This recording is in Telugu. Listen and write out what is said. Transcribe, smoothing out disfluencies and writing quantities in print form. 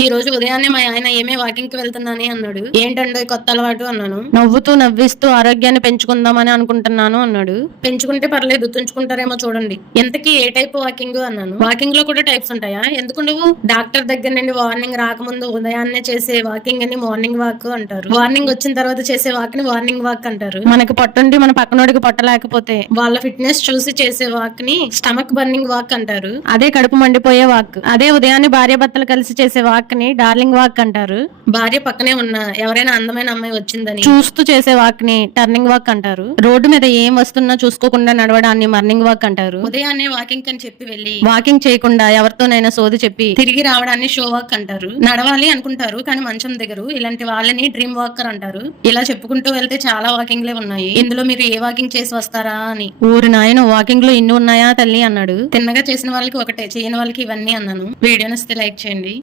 ఈ రోజు ఉదయాన్నే మా ఆయన ఏమే వాకింగ్ కి వెళ్తున్నానే అన్నాడు. ఏంటండో కొత్త అలవాటు అన్నాను. నవ్వుతూ నవ్విస్తూ ఆరోగ్యాన్ని పెంచుకుందామని అనుకుంటున్నాను అన్నాడు. పెంచుకుంటే పర్లేదు, తుంచుకుంటారేమో చూడండి. ఎంతకీ ఏ టైప్ వాకింగ్ అన్నాను. వాకింగ్ లో కూడా టైప్స్ ఉంటాయా? ఎందుకు నువ్వు డాక్టర్ దగ్గర నుండి వార్నింగ్ రాకముందు ఉదయాన్నే చేసే వాకింగ్ అని మార్నింగ్ వాక్ అంటారు. వార్నింగ్ వచ్చిన తర్వాత చేసే వాక్ ని వార్నింగ్ వాక్ అంటారు. మనకి పట్టుండి మన పక్కనోడికి పట్ట లేకపోతే వాళ్ళ ఫిట్నెస్ చూసి చేసే వాక్ ని స్టమక్ బర్నింగ్ వాక్ అంటారు. అదే కడుపు మండిపోయే వాక్. అదే ఉదయాన్నే భార్య భర్తలు కలిసి చేసే వాక్ ని డార్లింగ్ వాక్ అంటారు. భార్య పక్కనే ఉన్న ఎవరైనా అందమైన అమ్మాయి వచ్చిందని చూస్తూ చేసే వాక్ ని టర్నింగ్ వాక్ అంటారు. రోడ్డు మీద ఏం వస్తున్నా చూసుకోకుండా నడవడాన్ని మర్నింగ్ వాక్ అంటారు. ఉదయాన్నే వాకింగ్ అని చెప్పి వెళ్ళి వాకింగ్ చేయకుండా ఎవరితోనైనా సోది చెప్పి తిరిగి రావడాన్ని షో వాక్ అంటారు. నడవాలి అనుకుంటారు కానీ మంచం దిగరు. ఇలాంటి వాళ్ళని డ్రీమ్ వాకర్ అంటారు. ఇలా చెప్పుకుంటూ వెళ్తే చాలా వాకింగ్లే ఉన్నాయి. ఇందులో మీరు ఏ వాకింగ్ చేసి వస్తారా అని. ఊరి నాయన వాకింగ్ లో ఇన్ని ఉన్నాయా తల్లి అన్నాడు. తిన్నగా చేసిన వాళ్ళకి ఒకటే, చేయని వాళ్ళకి ఇవన్నీ అన్నాను. వీడియో నచ్చితే లైక్ చేయండి.